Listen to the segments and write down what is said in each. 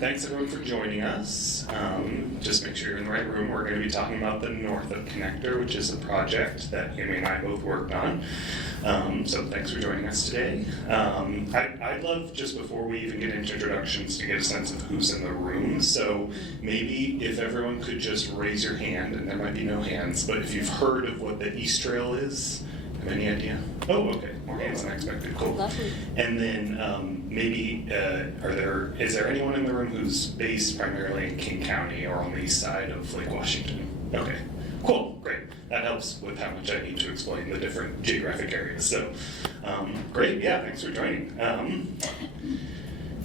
Thanks everyone for joining us. Just make sure you're in the right room. We're going to be talking about the Northup Connector, which is a project that Amy and I both worked on. So thanks for joining us today. I'd love, just before we even get into introductions, to get a sense of who's in the room. So maybe if everyone could just raise your hand, and there might be no hands, but if you've heard of what the East Trail is, have any idea? Oh, okay, more hands than I expected, cool. Lovely. And then maybe, is there anyone in the room who's based primarily in King County or on the east side of Lake Washington? Okay, cool, great. That helps with how much I need to explain the different geographic areas. So, great, yeah, thanks for joining.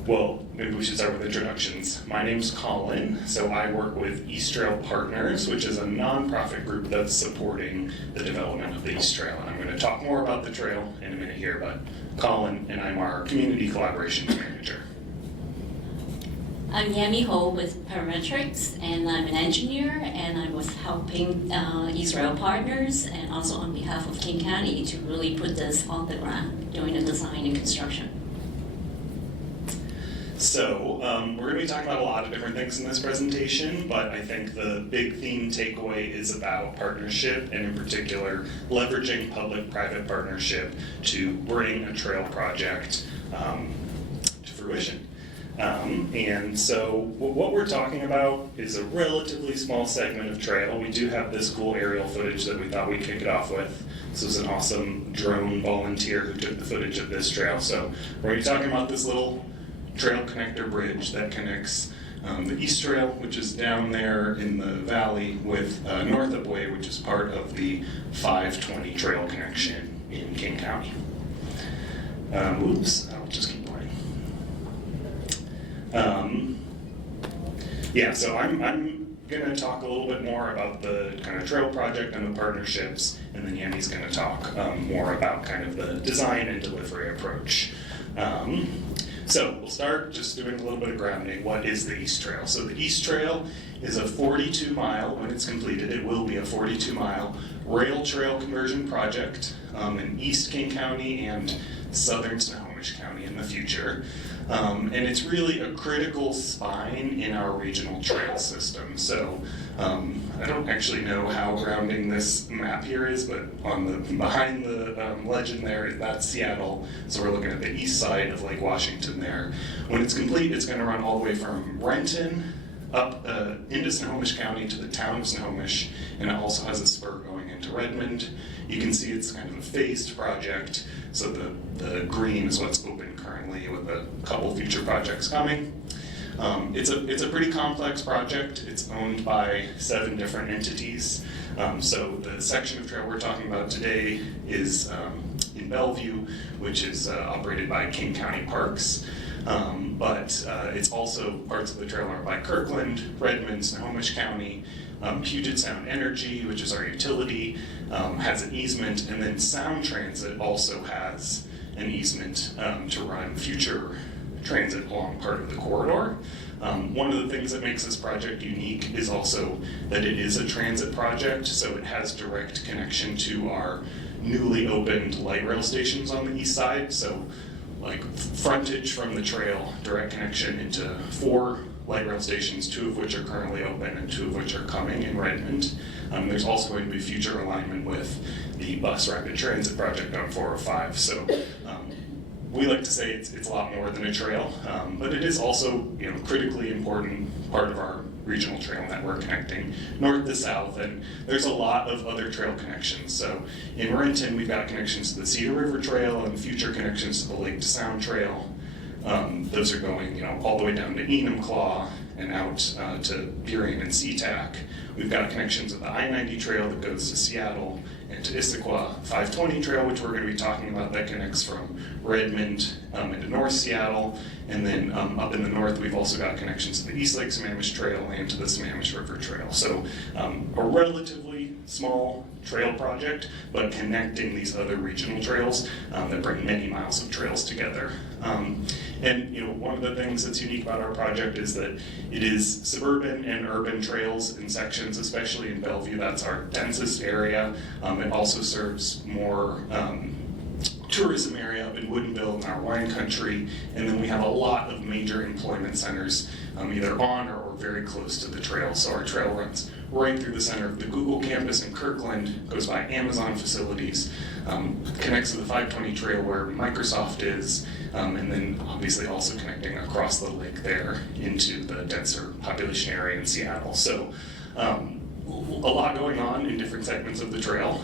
Well, maybe we should start with introductions. My name's Colin, so I work with East Trail Partners, which is a nonprofit group that's supporting the development of the East Trail. And I'm going to talk more about the trail in a minute here, but Colin and I'm our Community Collaborations Manager. I'm Yami Ho with Parametrics, and I'm an engineer, and I was helping Israel Partners and also on behalf of King County to really put this on the ground, doing the design and construction. So we're going to be talking about a lot of different things in this presentation, but I think the big theme takeaway is about partnership, and in particular, leveraging public-private partnership to bring a trail project to fruition. And so what we're talking about is a relatively small segment of trail. We do have this cool aerial footage that we thought we'd kick it off with. This was an awesome drone volunteer who took the footage of this trail. So we're going to be talking about this little trail connector bridge that connects the East Trail, which is down there in the valley, with Northup Way, which is part of the 520 trail connection in King County. Oops, I'll just keep playing. Yeah, so I'm going to talk a little bit more about the kind of trail project and the partnerships, and then Yami's going to talk more about kind of the design and delivery approach. So we'll start just doing a little bit of grounding. What is the East Trail? So the East Trail is a 42-mile, when it's completed, it will be a 42-mile rail trail conversion project in East King County and southern Snohomish County in the future. And it's really a critical spine in our regional trail system. So I don't actually know how grounding this map here is, but on the behind the legend there, that's Seattle. So we're looking at the east side of Lake Washington there. When it's complete, it's going to run all the way from Renton up into Snohomish County to the town of Snohomish, and it also has a spur going into Redmond. You can see it's kind of a phased project, so the green is what's open currently with a couple future projects coming. It's a pretty complex project. It's owned by 7 different entities. So the section of trail we're talking about today is in Bellevue, which is operated by King County Parks. But it's also parts of the trail are by Kirkland, Redmond, Snohomish County, Puget Sound Energy, which is our utility, has an easement, and then Sound Transit also has an easement to run future transit along part of the corridor. One of the things that makes this project unique is also that it is a transit project, so it has direct connection to our newly opened light rail stations on the east side. So like frontage from the trail, direct connection into 4 light rail stations, 2 of which are currently open and 2 of which are coming in Redmond. There's also going to be future alignment with the bus rapid transit project on 405. So we like to say it's a lot more than a trail, but it is also critically important part of our regional trail network connecting north to south, and there's a lot of other trail connections. So in Renton, we've got connections to the Cedar River Trail and future connections to the Lake to Sound Trail. Those are going all the way down to Enumclaw and out to Burien and SeaTac. We've got connections with the I-90 trail that goes to Seattle and to Issaquah, 520 trail, which we're going to be talking about, that connects from Redmond into North Seattle. And then up in the north, we've also got connections to the East Lake Sammamish Trail and to the Sammamish River Trail. So a relatively small trail project, but connecting these other regional trails that bring many miles of trails together. And one of the things that's unique about our project is that it is suburban and urban trails in sections, especially in Bellevue. That's our densest area. It also serves more tourism area up in Woodinville in our wine country, and then we have a lot of major employment centers either on or very close to the trail. So our trail runs right through the center of the Google campus in Kirkland, goes by Amazon facilities, connects to the 520 trail where Microsoft is, and then obviously also connecting across the lake there into the denser population area in Seattle. So a lot going on in different segments of the trail,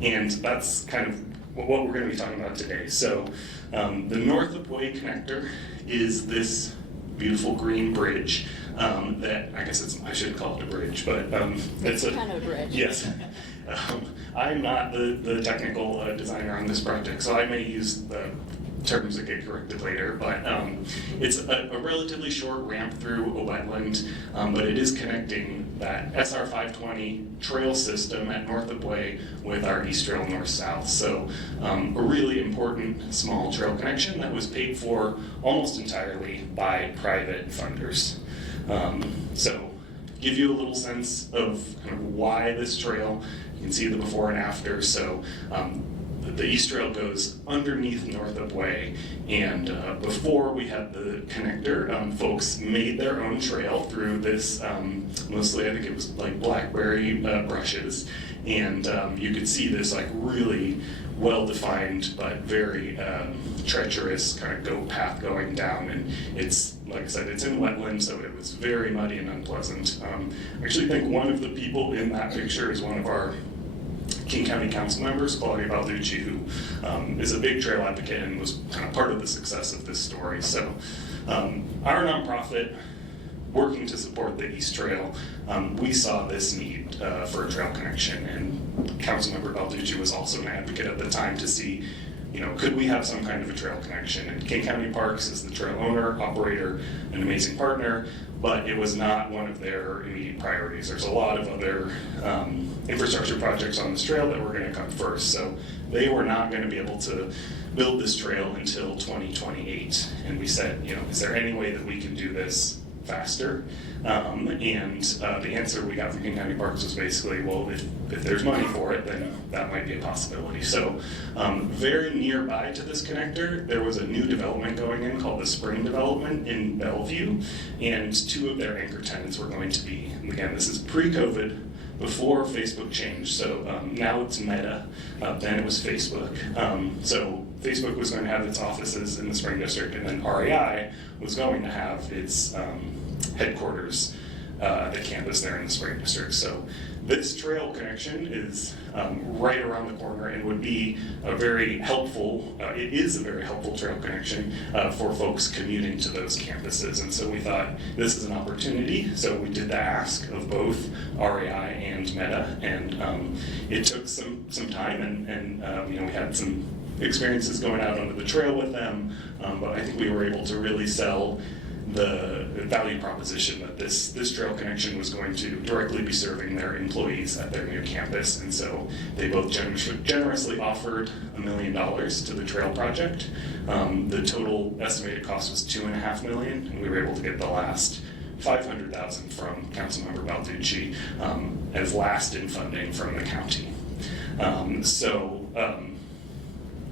and that's kind of what we're going to be talking about today. So the Northup Way connector is this beautiful green bridge that I guess I shouldn't call it a bridge, but it's a kind of bridge. Yes. I'm not the technical designer on this project, so I may use the terms that get corrected later, but it's a relatively short ramp through a wetland, but it is connecting that SR 520 trail system at Northup Way with our East Trail north-south. So a really important small trail connection that was paid for almost entirely by private funders. So give you a little sense of kind of why this trail. You can see the before and after. So the East Trail goes underneath Northup Way, and before we had the connector, folks made their own trail through this, mostly I think it was like blackberry brushes, and you could see this like really well-defined but very treacherous kind of goat path going down, and it's, like I said, it's in wetland, so it was very muddy and unpleasant. I actually think one of the people in that picture is one of our King County Council members, Claudia Balducci, who is a big trail advocate and was kind of part of the success of this story. So our nonprofit, working to support the East Trail, we saw this need for a trail connection, and Councilmember Balducci was also an advocate at the time to see, could we have some kind of a trail connection? And King County Parks is the trail owner, operator, an amazing partner, but it was not one of their immediate priorities. There's a lot of other infrastructure projects on this trail that were going to come first. So they were not going to be able to build this trail until 2028. And we said, is there any way that we can do this faster? And the answer we got from King County Parks was basically, well, if there's money for it, then that might be a possibility. So very nearby to this connector, there was a new development going in called the Spring Development in Bellevue, and two of their anchor tenants were going to be, and again, this is pre-COVID, before Facebook changed. So now it's Meta, then it was Facebook. So Facebook was going to have its offices in the Spring District, and then REI was going to have its headquarters at the campus there in the Spring District. So this trail connection is right around the corner and would be a very helpful, it is a very helpful trail connection for folks commuting to those campuses. And so we thought this is an opportunity. So we did the ask of both REI and Meta, and it took some time, and we had some experiences going out onto the trail with them, but I think we were able to really sell the value proposition that this trail connection was going to directly be serving their employees at their new campus. And so they both generously offered $1 million to the trail project. The total estimated cost was $2.5 million, and we were able to get the last $500,000 from Councilmember Balducci as last in funding from the county.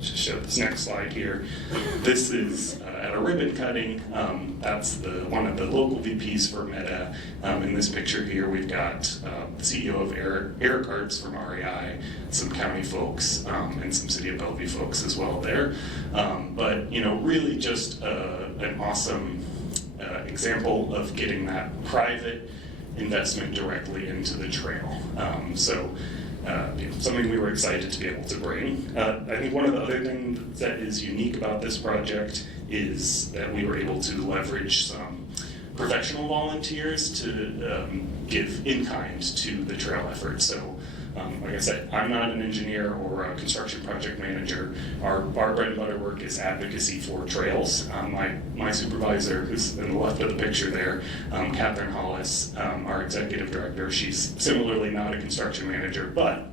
Just show this next slide here. This is at a ribbon cutting. That's one of the local VPs for Meta. In this picture here, we've got the CEO of Air Cards from REI, some county folks, and some City of Bellevue folks as well there. But really just an awesome example of getting that private investment directly into the trail. Something we were excited to be able to bring. I think one of the other things that is unique about this project is that we were able to leverage some professional volunteers to give in-kind to the trail effort. So, like I said, I'm not an engineer or a construction project manager. Our bread and butter work is advocacy for trails. My supervisor, who's in the left of the picture there, Catherine Hollis, our executive director, she's similarly not a construction manager, but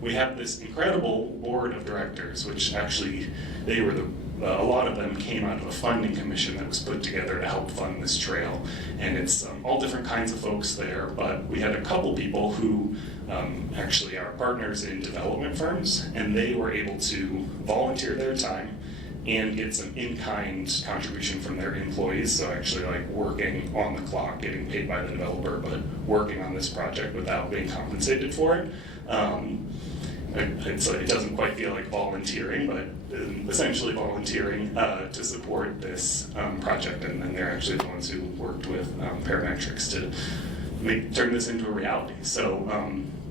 we have this incredible board of directors, which actually, they were the a lot of them came out of a funding commission that was put together to help fund this trail. And it's all different kinds of folks there, but we had a couple people who actually are partners in development firms, and they were able to volunteer their time and get some in-kind contribution from their employees, so actually like working on the clock, getting paid by the developer, but working on this project without being compensated for it. It doesn't quite feel like volunteering, but essentially volunteering to support this project, and then they're actually the ones who worked with parametrics to turn this into a reality. So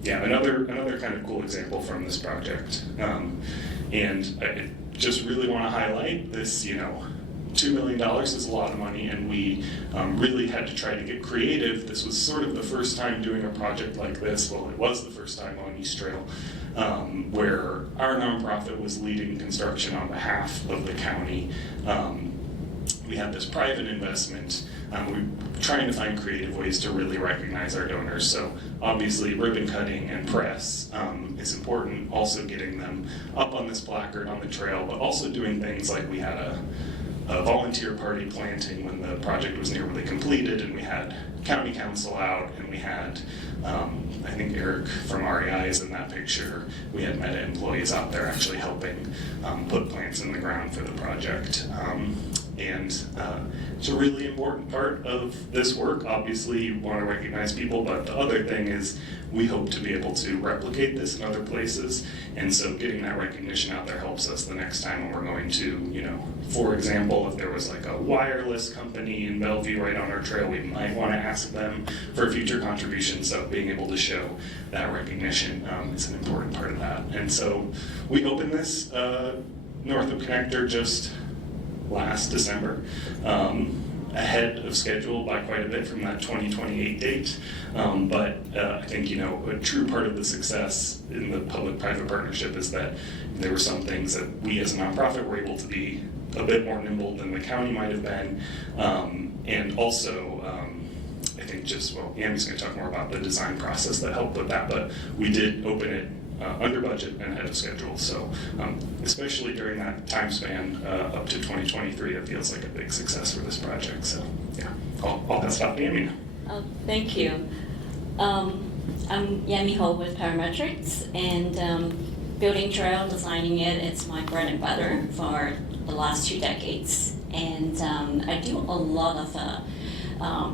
yeah, another kind of cool example from this project. And I just really want to highlight this, $2 million is a lot of money, and we really had to try to get creative. This was sort of the first time doing a project like this. Well, it was the first time on East Trail, where our nonprofit was leading construction on behalf of the county. We had this private investment. We were trying to find creative ways to really recognize our donors. So obviously ribbon cutting and press is important, also getting them up on this placard on the trail, but also doing things like we had a volunteer party planting when the project was nearly completed, and we had county council out, and we had, I think Eric from REI is in that picture. We had Meta employees out there actually helping put plants in the ground for the project. And it's a really important part of this work. Obviously, you want to recognize people, but the other thing is we hope to be able to replicate this in other places. And so getting that recognition out there helps us the next time when we're going to, for example, if there was like a wireless company in Bellevue right on our trail, we might want to ask them for a future contribution. So being able to show that recognition is an important part of that. And so we opened this Northup connector just last December, ahead of schedule by quite a bit from that 2028 date. But I think, a true part of the success in the public-private partnership is that there were some things that we as a nonprofit were able to be a bit more nimble than the county might have been. And also, I think Yami's going to talk more about the design process that helped with that, but we did open it under budget and ahead of schedule. So especially during that time span up to 2023, it feels like a big success for this project. So yeah, all that stuff, Yami. Thank you. I'm Yami Ho with Parametrics, and building trail, designing it's my bread and butter for the last 2 decades. And I do a lot of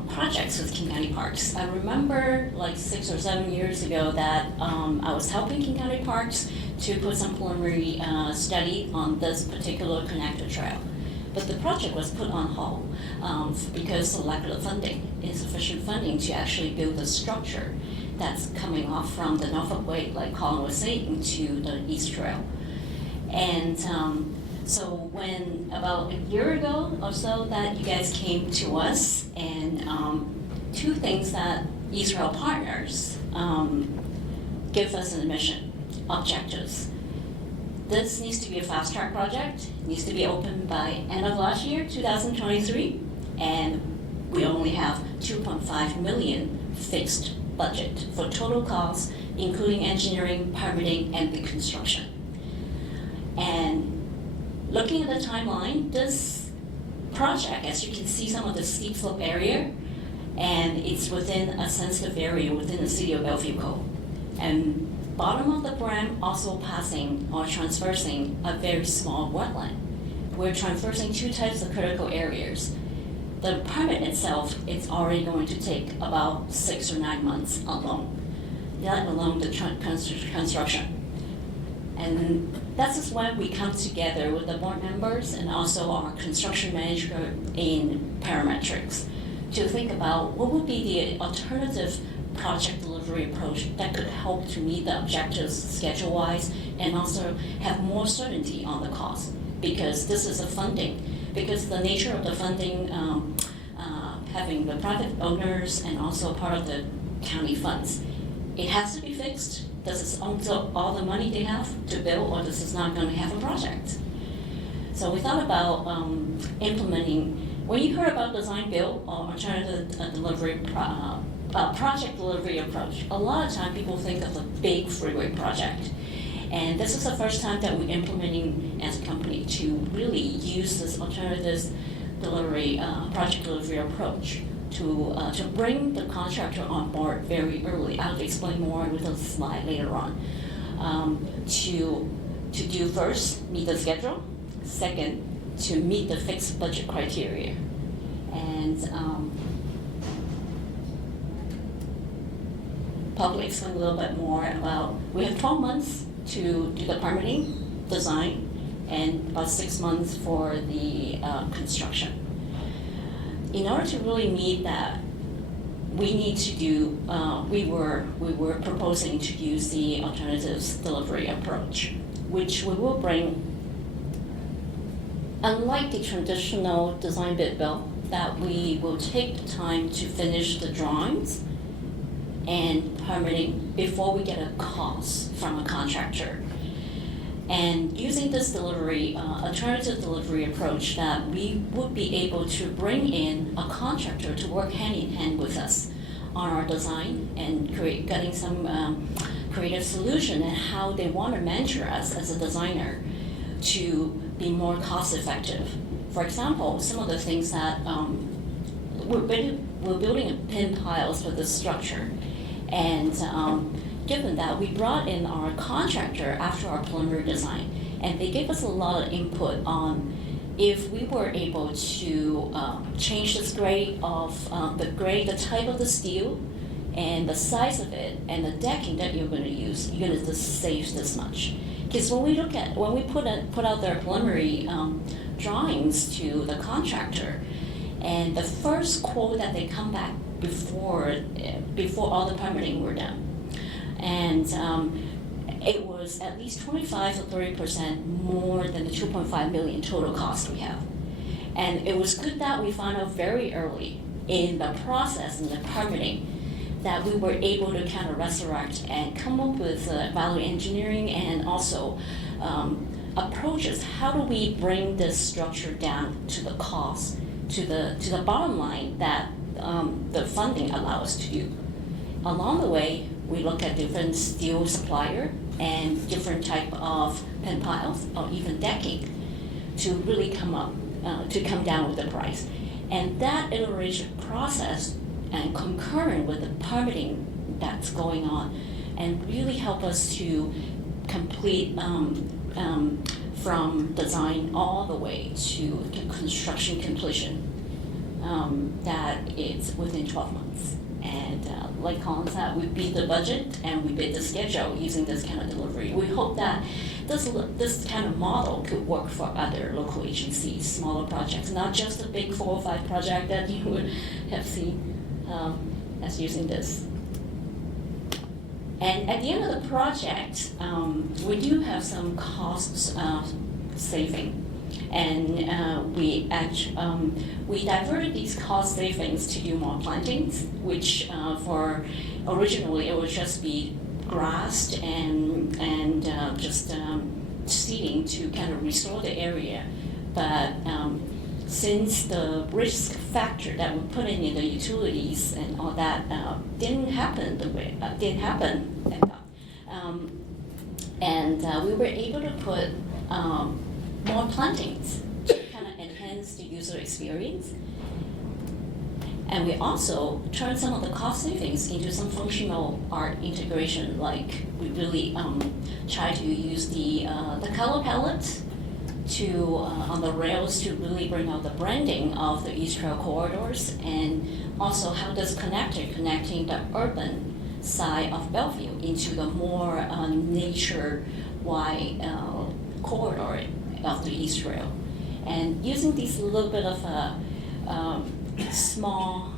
projects with King County Parks. I remember like 6 or 7 years ago that I was helping King County Parks to put some preliminary study on this particular connector trail. But the project was put on hold because of lack of funding, insufficient funding to actually build the structure that's coming off from the Northup Way, like Colin was saying, to the East Trail. And so when about a year ago or so that you guys came to us, and 2 things that Israel partners give us in the mission, objectives. This needs to be a fast track project, needs to be open by end of last year, 2023, and we only have 2.5 million fixed budget for total costs, including engineering, permitting, and the construction. And looking at the timeline, this project, as you can see some of the steep slope area, and it's within a sensitive area within the city of Bellevue Code. And bottom of the berm also passing or traversing a very small wetland. We're traversing 2 types of critical areas. The permit itself, it's already going to take about 6 or 9 months alone, let alone the construction. And that's just when we come together with the board members and also our construction manager in Parametrics to think about what would be the alternative project delivery approach that could help to meet the objectives schedule-wise and also have more certainty on the cost, because this is a funding, because the nature of the funding, having the private owners and also part of the county funds, it has to be fixed. This is also all the money they have to build, or this is not going to have a project. So we thought about implementing, when you heard about design build or alternative delivery project delivery approach, a lot of time people think of a big freeway project. And this is the first time that we're implementing as a company to really use this alternative delivery, project delivery approach to bring the contractor on board very early. I'll explain more with a slide later on. To do first, meet the schedule. Second, to meet the fixed budget criteria. And probably explain a little bit more about, we have 12 months to do the permitting, design, and about 6 months for the construction. In order to really meet that, we need to do, we were proposing to use the alternatives delivery approach, which we will bring, unlike the traditional design bid build, that we will take the time to finish the drawings and permitting before we get a cost from a contractor. And using this delivery, alternative delivery approach, that we would be able to bring in a contractor to work hand in hand with us on our design and getting some creative solution and how they want to mentor us as a designer to be more cost effective. For example, some of the things that we're building pin piles for this structure, and given that we brought in our contractor after our preliminary design, and they gave us a lot of input on if we were able to change this grade of the type of the steel and the size of it and the decking that you're going to use, you're going to just save this much. Because when we put out their preliminary drawings to the contractor, and the first quote that they come back before all the permitting were done, and it was at least 25 to 30% more than the 2.5 million total cost we have. And it was good that we found out very early in the process, in the permitting, that we were able to kind of resurrect and come up with value engineering and also approaches. How do we bring this structure down to the cost, to the bottom line that the funding allows us to do? Along the way, we look at different steel supplier and different type of pin piles or even decking to really come down with the price. And that iteration process and concurrent with the permitting that's going on and really help us to complete from design all the way to construction completion, that it's within 12 months. And like Colin said, we beat the budget and we beat the schedule using this kind of delivery. We hope that this kind of model could work for other local agencies, smaller projects, not just a big 4 or 5 project that you would have seen as using this. And at the end of the project, we do have some costs saving. And we diverted these cost savings to do more plantings, which for originally it would just be grassed and just seeding to kind of restore the area. But since the risk factor that we put in the utilities and all that didn't happen the way didn't happen, and we were able to put more plantings to kind of enhance the user experience. And we also turned some of the cost savings into some functional art integration, like we really try to use the color palette to on the rails to really bring out the branding of the East Trail corridors, and also how this connecting the urban side of Bellevue into the more nature-wide corridor of the East Trail, and using these little bit of a small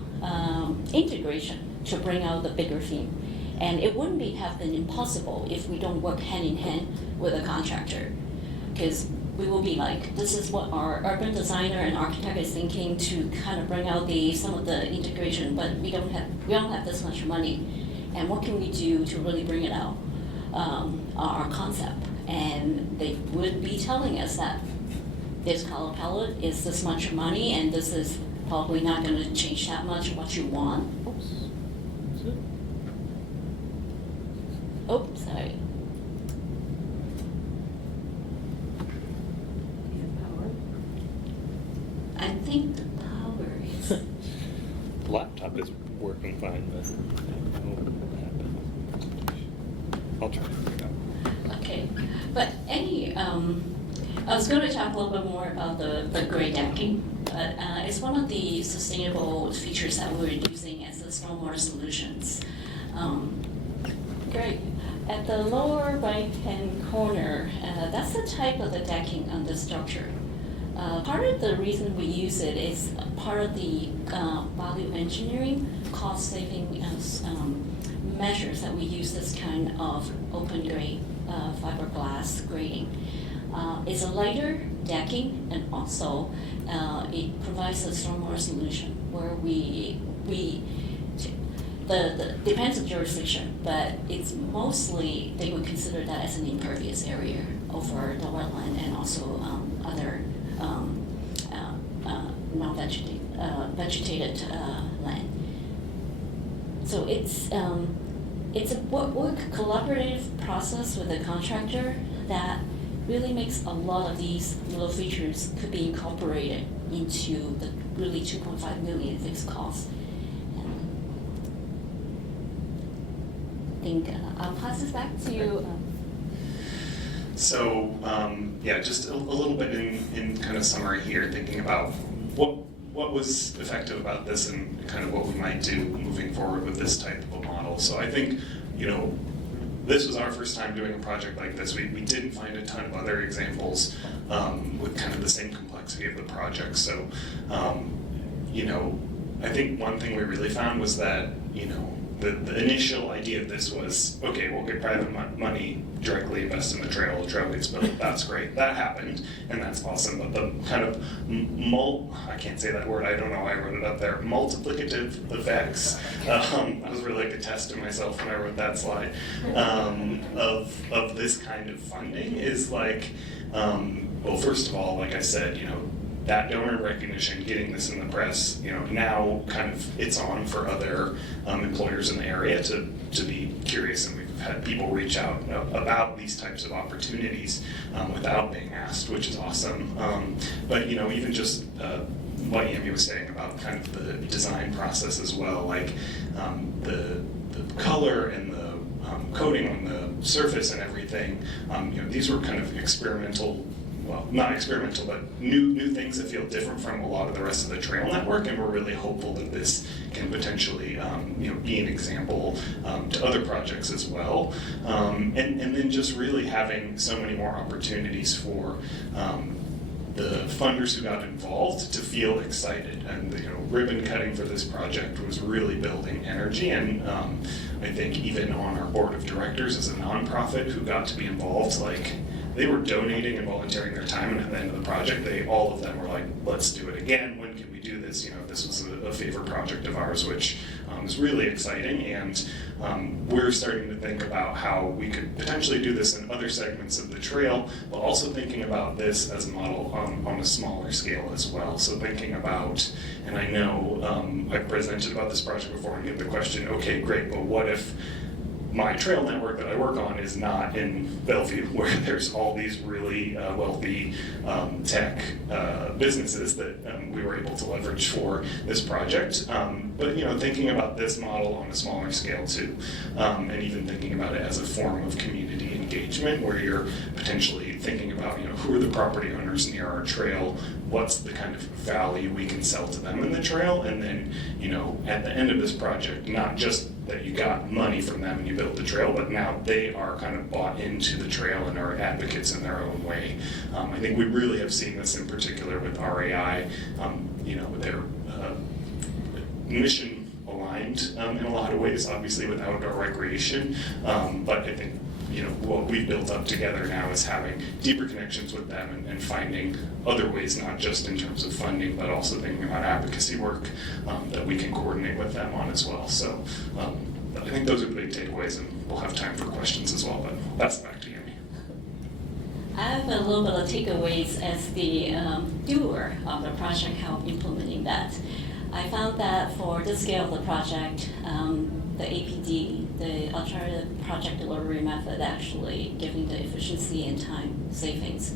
integration to bring out the bigger theme. And it wouldn't have been impossible if we don't work hand in hand with a contractor, because we will be like, this is what our urban designer and architect is thinking to kind of bring out some of the integration, but we don't have this much money, and what can we do to really bring it out, our concept. And they would be telling us that this color palette is this much money, and this is probably not going to change that much what you want. Oops, sorry. think the power is. The laptop is working fine, but I don't know what happened. I'll try to figure it out. Okay, but I was going to talk a little bit more about the gray decking, but it's one of the sustainable features that we're using as the stormwater solutions. Great. At the lower right-hand corner, that's the type of the decking on the structure. Part of the reason we use it is part of the value engineering, cost-saving measures that we use this kind of open grade fiberglass grading. It's a lighter decking, and also it provides a stormwater solution where depends on jurisdiction, but it's mostly, they would consider that as an impervious area over the wetland and also other non-vegetated land. So it's a work collaborative process with the contractor that really makes a lot of these little features could be incorporated into the really 2.5 million fixed costs. I think I'll pass this back to you. So, yeah, just a little bit in kind of summary here, thinking about what was effective about this and kind of what we might do moving forward with this type of a model. So I think, this was our first time doing a project like this. We didn't find a ton of other examples with kind of the same complexity of the project. So, I think one thing we really found was that, the initial idea of this was, okay, we'll get private money, directly invest in the trail gets built, that's great. That happened, and that's awesome, but the kind of I can't say that word, I don't know why I wrote it up there, multiplicative effects, I was really like a test to myself when I wrote that slide, of this kind of funding is like, well, first of all, like I said, that donor recognition, getting this in the press, now kind of it's on for other employers in the area to be curious, and we've had people reach out about these types of opportunities without being asked, which is awesome. But even just what Yami was saying about kind of the design process as well, like the color and the coating on the surface and everything, these were kind of experimental. Well, not experimental, but new things that feel different from a lot of the rest of the trail network, and we're really hopeful that this can potentially, be an example to other projects as well, and then just really having so many more opportunities for the funders who got involved to feel excited, and the ribbon cutting for this project was really building energy, and I think even on our board of directors as a nonprofit who got to be involved, like. They were donating and volunteering their time, and at the end of the project, all of them were like, let's do it again, when can we do this? This was a favorite project of ours, which is really exciting, and we're starting to think about how we could potentially do this in other segments of the trail, but also thinking about this as a model on a smaller scale as well. So thinking about, and I know I presented about this project before and get the question, okay, great, but what if my trail network that I work on is not in Bellevue, where there's all these really wealthy tech businesses that we were able to leverage for this project. But thinking about this model on a smaller scale too, and even thinking about it as a form of community engagement, where you're potentially thinking about who are the property owners near our trail, what's the kind of value we can sell to them in the trail, and then at the end of this project, not just that you got money from them and you built the trail, but now they are kind of bought into the trail and are advocates in their own way. I think we really have seen this in particular with RAI, their mission aligned in a lot of ways, obviously with outdoor recreation, but I think what we've built up together now is having deeper connections with them and finding other ways, not just in terms of funding, but also thinking about advocacy work that we can coordinate with them on as well. So I think those are the big takeaways, and we'll have time for questions as well, but that's back to Yami. I have a little bit of takeaways as the doer of the project, how implementing that. I found that for the scale of the project, the APD, the alternative project delivery method, actually giving the efficiency and time savings.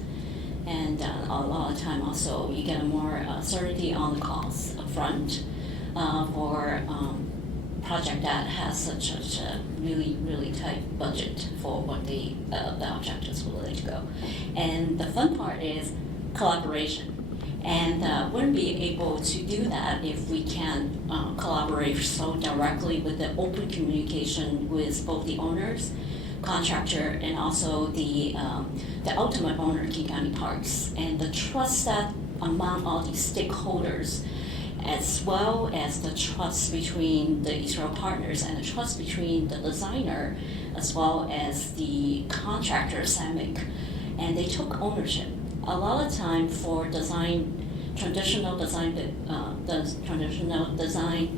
And a lot of time also you get a more certainty on the costs upfront for project that has such a really tight budget for what the objectives were ready to go. And the fun part is collaboration. And wouldn't be able to do that if we can collaborate so directly with the open communication with both the owners, contractor, and also the ultimate owner, King County Parks, and the trust that among all these stakeholders, as well as the trust between the Israel partners and the trust between the designer, as well as the contractor, Samick, and they took ownership. A lot of time for traditional design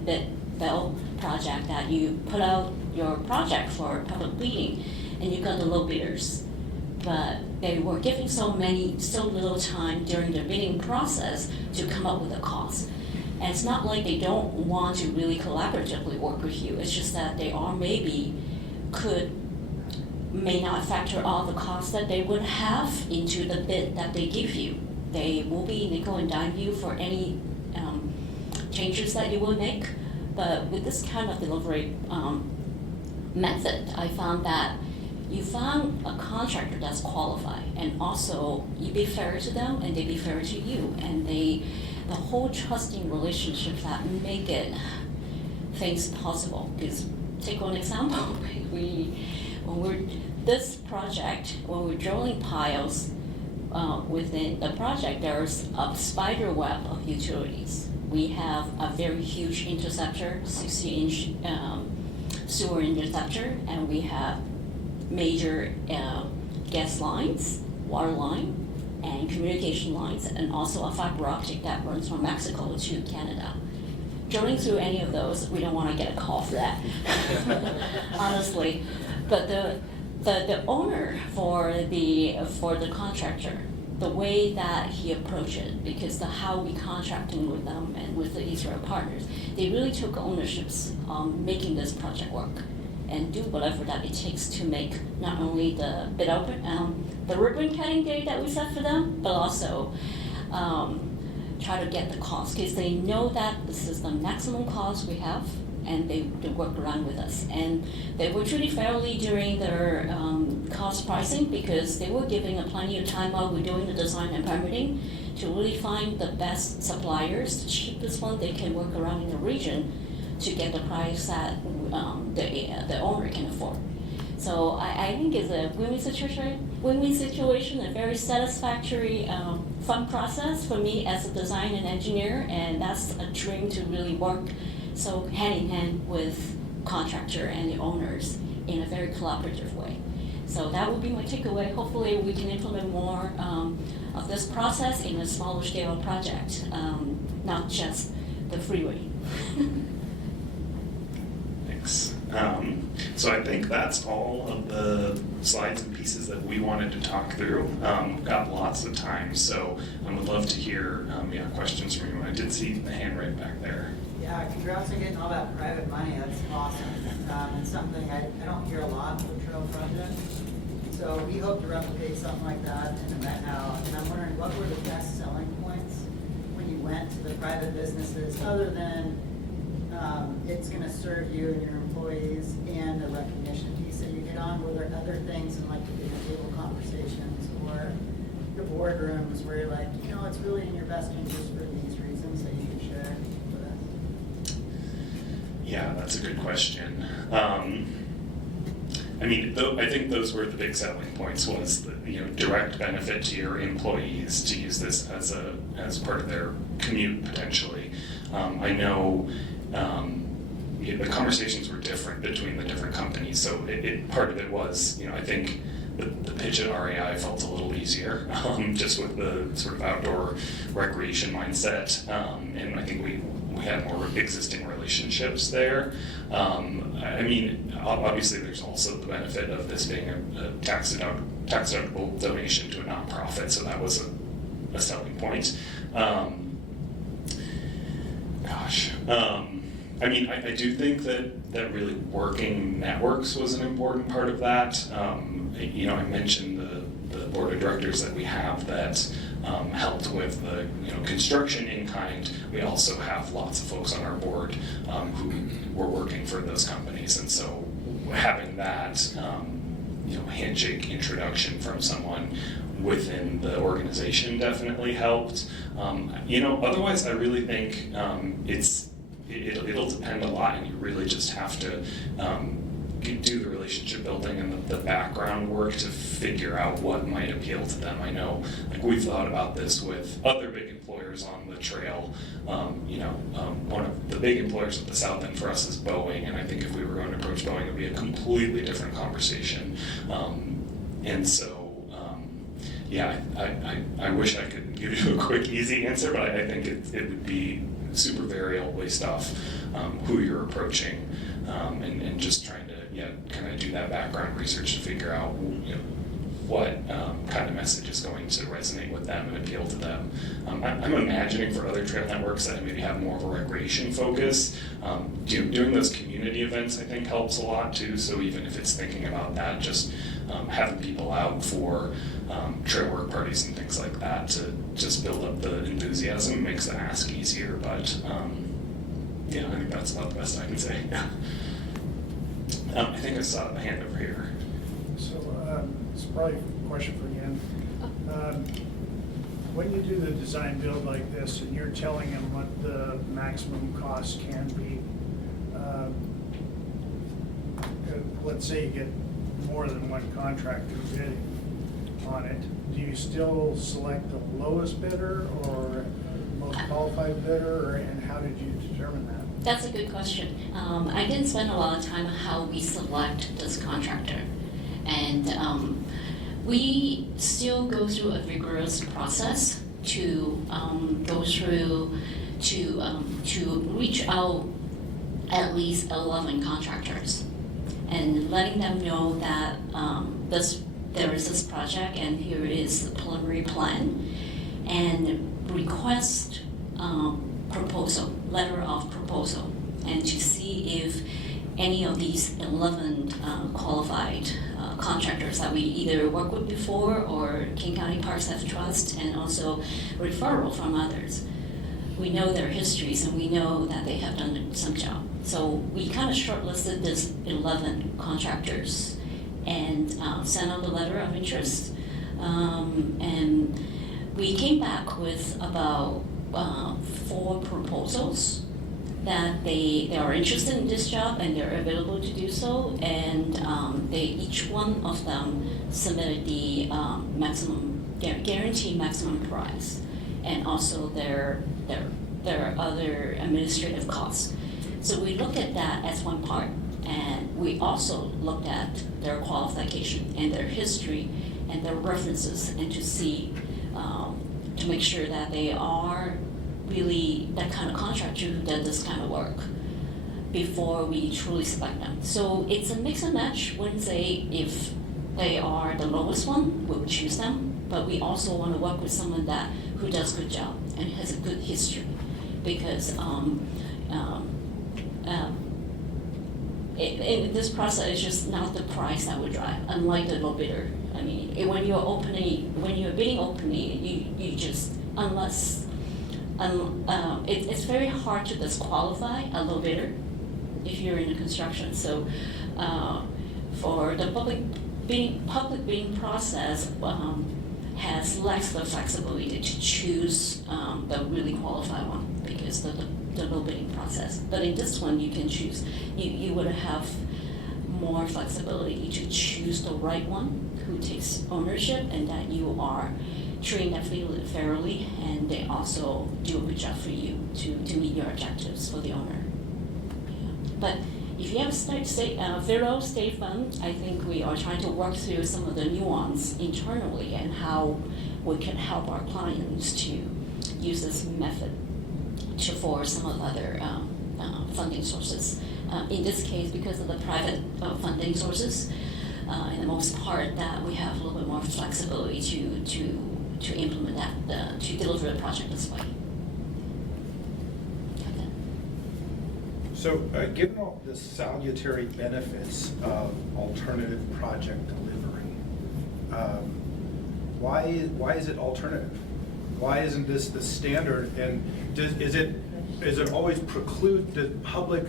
bid build project that you put out your project for public bidding, and you got the low bidders. But they were giving so little time during the bidding process to come up with a cost. And it's not like they don't want to really collaboratively work with you. It's just that they are may not factor all the costs that they would have into the bid that they give you. They will be nickel and dime you for any changes that you will make. But with this kind of delivery method, I found that you found a contractor that's qualified, and also you be fair to them and they be fair to you, and the whole trusting relationships that make it things possible. Because take one example, this project, when we're drilling piles within the project, there's a spider web of utilities. We have a very huge interceptor, 60-inch sewer interceptor, and we have major gas lines, water line, and communication lines, and also a fiber optic that runs from Mexico to Canada. Drilling through any of those, we don't want to get a call for that, honestly. But the owner for the contractor, the way that he approached it, because how we contracting with them and with the Israel partners, they really took ownerships on making this project work and do whatever that it takes to make not only the bid open, the ribbon cutting date that we set for them, but also try to get the cost, because they know that this is the maximum cost we have, and they work around with us. And they were treated fairly during their cost pricing, because they were giving plenty of time while we're doing the design and permitting to really find the best suppliers, the cheapest one they can work around in the region to get the price that the owner can afford. So I think it's a win-win situation, a very satisfactory, fun process for me as a design and engineer, and that's a dream to really work so hand in hand with contractor and the owners in a very collaborative way. So that would be my takeaway. Hopefully we can implement more of this process in a smaller scale project, not just the freeway. Thanks. So I think that's all of the slides and pieces that we wanted to talk through. We've got lots of time, so I would love to hear questions from you. I did see the hand right back there. Yeah, congrats on getting all that private money. That's awesome. It's something I don't hear a lot with the trail project. So we hope to replicate something like that in the Met now. And I'm wondering, what were the best selling points when you went to the private businesses, other than it's going to serve you and your employees and the recognition piece that you get on? Were there other things in like the dinner table conversations or the boardrooms where you're like, it's really in your best interest for these reasons that you can share with us? Yeah, that's a good question. I think those were the big selling points, was the direct benefit to your employees to use this as part of their commute potentially. I know the conversations were different between the different companies, so part of it was, I think the pitch at REI felt a little easier, just with the sort of outdoor recreation mindset, and I think we had more existing relationships there. Obviously there's also the benefit of this being a tax-deductible donation to a nonprofit, so that was a selling point. I do think that really working networks was an important part of that. I mentioned the board of directors that we have that helped with the construction in kind. We also have lots of folks on our board who were working for those companies, and so having that handshake introduction from someone within the organization definitely helped. Otherwise I really think it'll depend a lot, and you really just have to do the relationship building and the background work to figure out what might appeal to them. I know, we've thought about this with other big employers on the trail. One of the big employers at the south end for us is Boeing, and I think if we were going to approach Boeing, it would be a completely different conversation. And so, I wish I could give you a quick, easy answer, but I think it would be super variable based off who you're approaching, and just trying to kind of do that background research to figure out what kind of message is going to resonate with them and appeal to them. I'm imagining for other trail networks that maybe have more of a recreation focus, doing those community events I think helps a lot too. So even if it's thinking about that, just having people out for trail work parties and things like that to just build up the enthusiasm makes the ask easier. But I think that's about the best I can say. I think I saw a hand over here. So it's probably a question for Yen. When you do the design build like this and you're telling them what the maximum cost can be, let's say you get more than one contractor bidding on it, do you still select the lowest bidder or most qualified bidder, and how did you determine that? That's a good question. I didn't spend a lot of time on how we select this contractor. And we still go through a rigorous process to go through to reach out at least 11 contractors and letting them know that there is this project and here is the preliminary plan, and request proposal, letter of proposal, and to see if any of these 11 qualified contractors that we either worked with before or King County Parks have trust, and also referral from others. We know their histories and we know that they have done some job. So we kind of shortlisted this 11 contractors and sent out the letter of interest. And we came back with about 4 proposals that they are interested in this job and they're available to do so, and each one of them submitted the guaranteed maximum price, and also their other administrative costs. So we looked at that as one part, and we also looked at their qualification and their history and their references, and to see to make sure that they are really that kind of contractor who does this kind of work before we truly select them. So it's a mix and match. Wouldn't say if they are the lowest one, we'll choose them, but we also want to work with someone who does a good job and has a good history, because in this process, it's just not the price that would drive, unlike the low bidder. I mean, when you're bidding openly, you just, it's very hard to disqualify a low bidder if you're in the construction. So for the public bidding process has less the flexibility to choose the really qualified one because the low bidding process. But in this one, you can choose. You would have more flexibility to choose the right one who takes ownership and that you are treating them fairly, and they also do a good job for you to meet your objectives for the owner. Yeah. But if you have federal state fund, I think we are trying to work through some of the nuance internally and how we can help our clients to use this method for some of the other funding sources. In this case, because of the private funding sources, in the most part, that we have a little bit more flexibility to implement that, to deliver the project this way. So given all the salutary benefits of alternative project delivery, why is it alternative? Why isn't this the standard? And is it always preclude the public,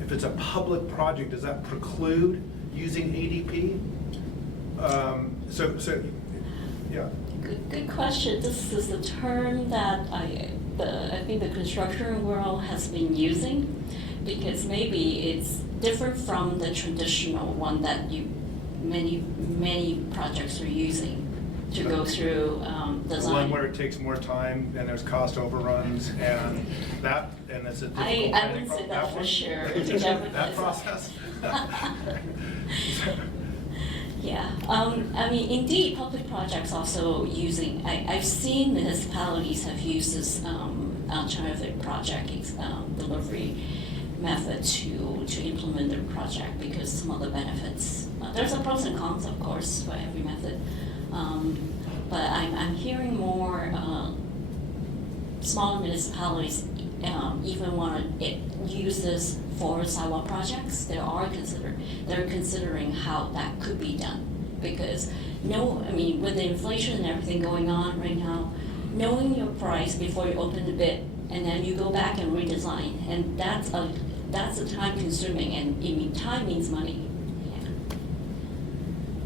if it's a public project, does that preclude using ADP? Yeah. Good question. This is a term that I think the construction world has been using, because maybe it's different from the traditional one that many projects are using to go through design. One where it takes more time and there's cost overruns and it's a difficult. I wouldn't say that for one? sure. That process? Yeah, I mean, indeed, public projects also using, I've seen municipalities have used this alternative project delivery method to implement their project, because some of the benefits, there's a pros and cons, of course, for every method. But I'm hearing more smaller municipalities even want to use this for sidewalk projects. They're considering how that could be done, because with the inflation and everything going on right now, knowing your price before you open the bid, and then you go back and redesign, and that's a time consuming, and time means money. Yeah.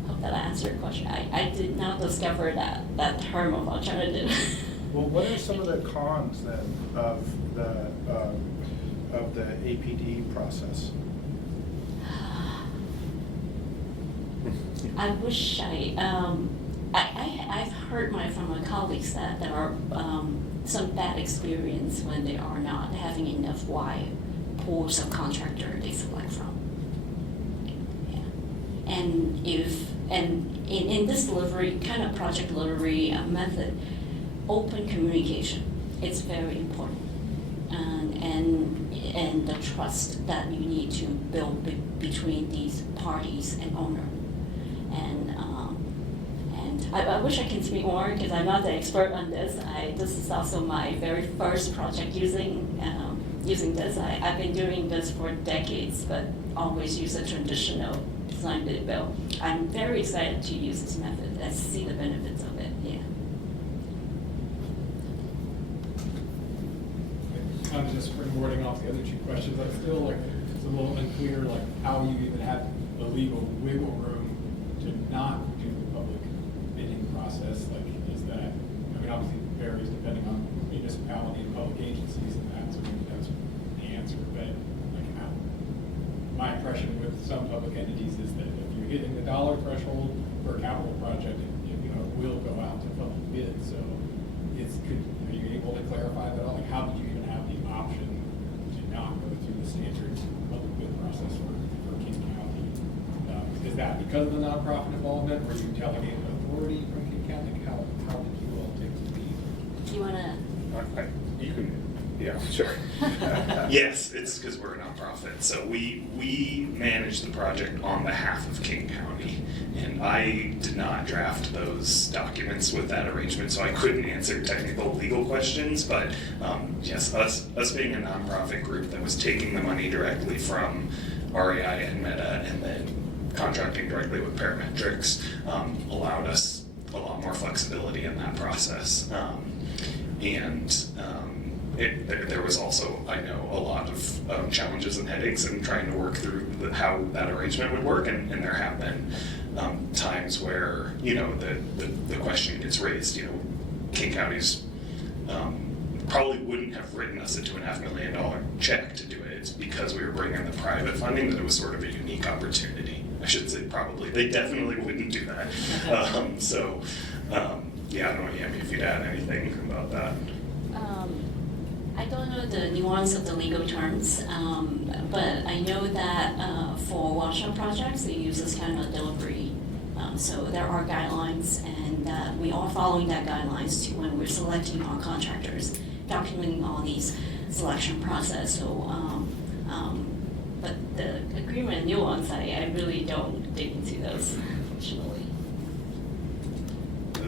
Hope that answered your question. I did not discover that term of alternative. Well, what are some of the cons then of the APD process? I wish I've heard from my colleagues that there are some bad experience when they are not having enough wide pools of contractor they select from. Yeah. And in this delivery, kind of project delivery method, open communication, it's very important. And the trust that you need to build between these parties and owner. And I wish I can speak more, because I'm not the expert on this. This is also my very first project using this. I've been doing this for decades, but always use a traditional design bid build. I'm very excited to use this method. I see the benefits of it. Yeah. Kind of just springboarding off the other two questions, I feel like it's a little unclear, like how you even have the legal wiggle room to not do the public bidding process. Like, is that, obviously it varies depending on municipality and public agencies, and that's the answer. But like, my impression with some public entities is that if you're hitting the dollar threshold for a capital project, it will go out to public bid. So are you able to clarify that? Like, how did you even have the option to not go through the standard public bid process for King County? Is that because of the nonprofit involvement? Were you delegating authority from King County? How did you all take the lead? Do you want to? You can, yeah, sure. Yes, it's because we're a nonprofit. So we manage the project on behalf of King County. And I did not draft those documents with that arrangement, so I couldn't answer technical legal questions. But yes, us being a nonprofit group that was taking the money directly from REI and Meta and then contracting directly with parametrics allowed us a lot more flexibility in that process. There was also, I know, a lot of challenges and headaches in trying to work through how that arrangement would work, and there have been times where, the question gets raised, King County's probably wouldn't have written us a $2.5 million check to do it. It's because we were bringing the private funding that it was sort of a unique opportunity. I shouldn't say probably, they definitely wouldn't do that. Yeah, I don't know, Yami, if you'd add anything about that. I don't know the nuance of the legal terms, but I know that for washout projects, they use this kind of delivery. So there are guidelines, and we are following that guidelines to when we're selecting our contractors, documenting all these selection process. So, but the agreement nuance, I really don't dig into those, unfortunately.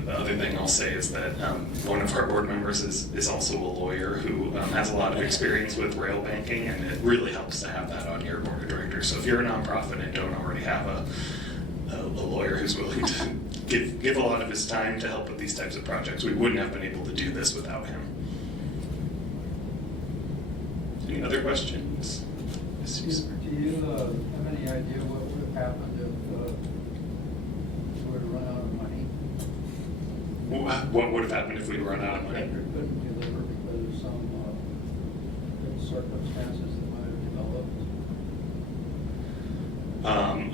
The other thing I'll say is that one of our board members is also a lawyer who has a lot of experience with rail banking, and it really helps to have that on your board of directors. So if you're a nonprofit and don't already have a lawyer who's willing to give a lot of his time to help with these types of projects. We wouldn't have been able to do this without him. Any other questions? Yes, Do sir. you have any idea what would have happened if we were to run out of money? What would have happened if we'd run out of money? Contractor couldn't deliver because of some circumstances that might have developed?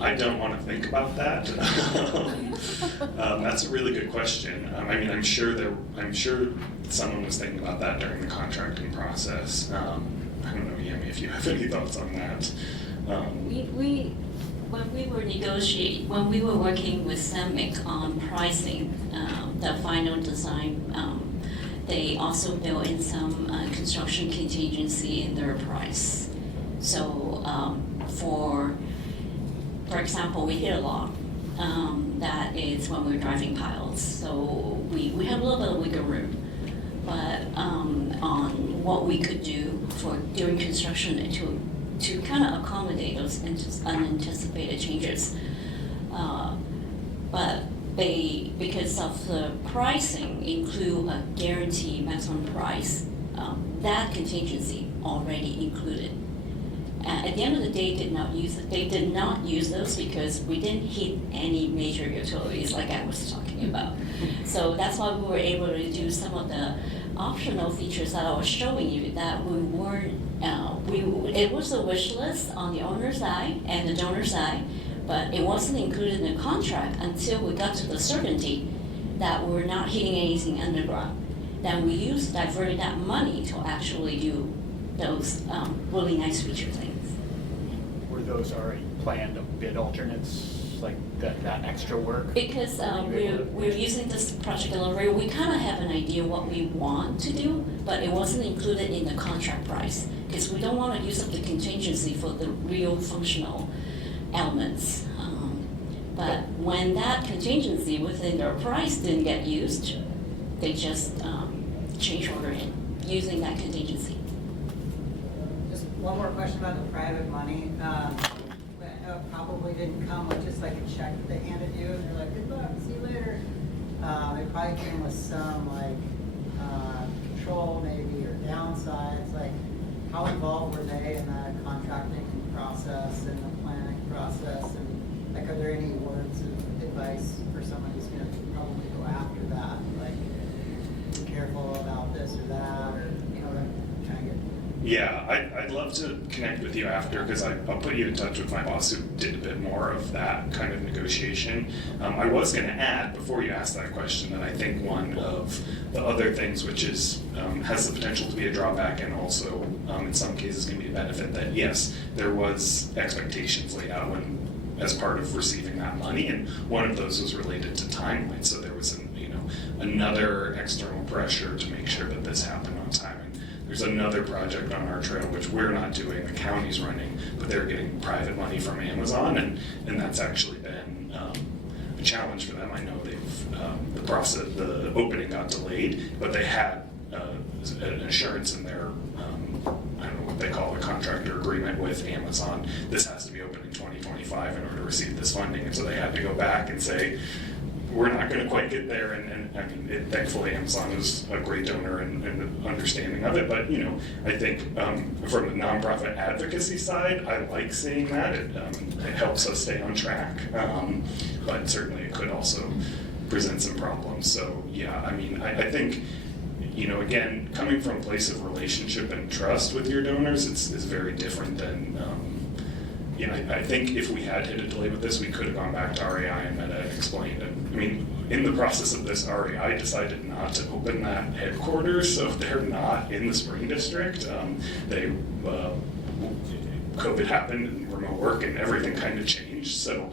I don't want to think about that. That's a really good question. I mean, I'm sure someone was thinking about that during the contracting process. I don't know, Yemi, if you have any thoughts on that. When we were working with CEMIC on pricing the final design, they also built in some construction contingency in their price. So for example, we hit a log. That is when we're driving piles. So we have a little bit of wiggle room. But on what we could do for during construction to kind of accommodate those unanticipated changes. But because of the pricing include a guaranteed maximum price, that contingency already included. At the end of the day, they did not use those because we didn't hit any major utilities like I was talking about. So that's why we were able to do some of the optional features that I was showing you that we weren't, it was a wish list on the owner's side and the donor's side, but it wasn't included in the contract until we got to the certainty that we're not hitting anything underground. Then we diverted that money to actually do those really nice feature things. Were those already planned bid alternates, like that extra work? Because we're using this project delivery, we kind of have an idea what we want to do, but it wasn't included in the contract price because we don't want to use up the contingency for the real functional elements. But when that contingency within their price didn't get used, they just change order it using that contingency. Just one more question about the private money. It probably didn't come with just like a check that they handed you, and they're like, good luck, see you later. It probably came with some like control maybe or downsides. Like, how involved were they in the contracting process and the planning process? And like, are there any words of advice for someone who's going to probably go after that? Like, be careful about this or that, or you know what I'm trying to get. Yeah, I'd love to connect with you after because I'll put you in touch with my boss who did a bit more of that kind of negotiation. I was going to add, before you asked that question, that I think one of the other things which is has the potential to be a drawback and also in some cases can be a benefit, that yes, there was expectations laid out as part of receiving that money, and one of those was related to timeline. So there was another external pressure to make sure that this happened on time. There's another project on our trail which we're not doing, the county's running, but they're getting private money from Amazon, and that's actually been a challenge for them. I know the opening got delayed, but they had an assurance in their, I don't know what they call a contractor agreement with Amazon. This has to be open in 2025 in order to receive this funding, and so they had to go back and say, we're not going to quite get there, and I mean, thankfully Amazon is a great donor and understanding of it, but I think from the nonprofit advocacy side, I like seeing that. It helps us stay on track, but certainly it could also present some problems. So yeah, I mean, I think, again, coming from a place of relationship and trust with your donors, is very different than, I think if we had hit a delay with this, we could have gone back to REI and Meta and explained. And I mean, in the process of this, REI decided not to open that headquarters, so they're not in the Spring District. COVID happened and remote work and everything kind of changed. So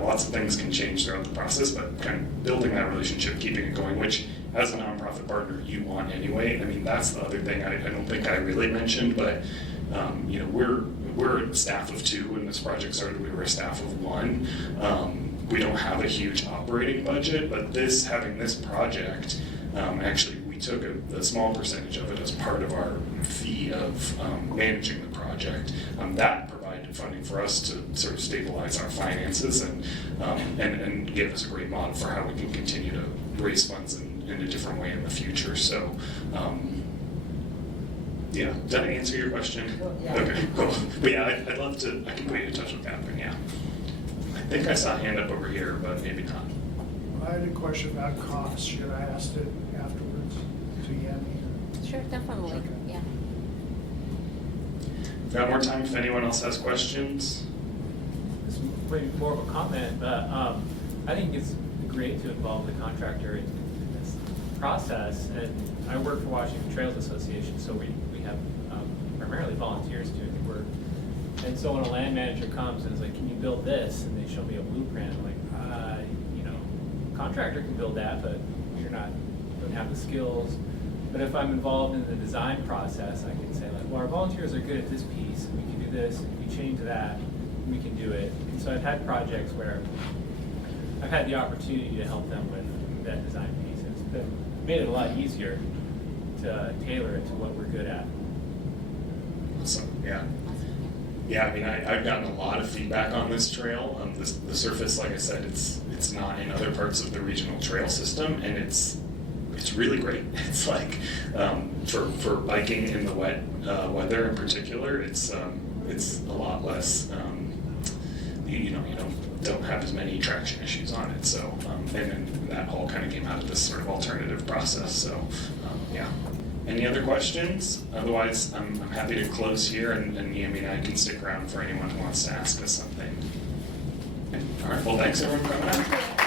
lots of things can change throughout the process, but kind of building that relationship, keeping it going, which as a nonprofit partner you want anyway. I mean, that's the other thing I don't think I really mentioned, but we're a staff of 2 when this project started. We were a staff of 1. We don't have a huge operating budget, but having this project, actually we took a small percentage of it as part of our fee of managing the project. That provides provide funding for us to sort of stabilize our finances and give us a great model for how we can continue to raise funds in a different way in the future. So, yeah, did I answer your question? Yeah. Okay, cool. But yeah, I'd love to, I can put you in touch with Catherine, yeah. I think I saw a hand up over here, but maybe not. I had a question about costs. Should I ask it afterwards to Yemi? Sure, definitely, Okay. yeah. Got more time if anyone else has questions? This is maybe more of a comment, but I think it's great to involve the contractor in this process. And I work for Washington Trails Association, so we have primarily volunteers doing the work. And so when a land manager comes and is like, "Can you build this?" and they show me a blueprint, I'm like, contractor can build that, but you're not, don't have the skills. But if I'm involved in the design process, I can say like, well, our volunteers are good at this piece, and we can do this, and if we change that, we can do it. And so I've had projects where I've had the opportunity to help them with that design piece. It's made it a lot easier to tailor it to what we're good at. Awesome, yeah. Yeah, I mean, I've gotten a lot of feedback on this trail. The surface, like I said, it's not in other parts of the regional trail system, and it's really great. It's like for biking in the wet weather in particular, it's a lot less. You don't have as many traction issues on it. So and that all kind of came out of this sort of alternative process. So yeah. Any other questions? Otherwise, I'm happy to close here, and Yami and I can stick around for anyone who wants to ask us something. All right. Well, thanks everyone for coming out.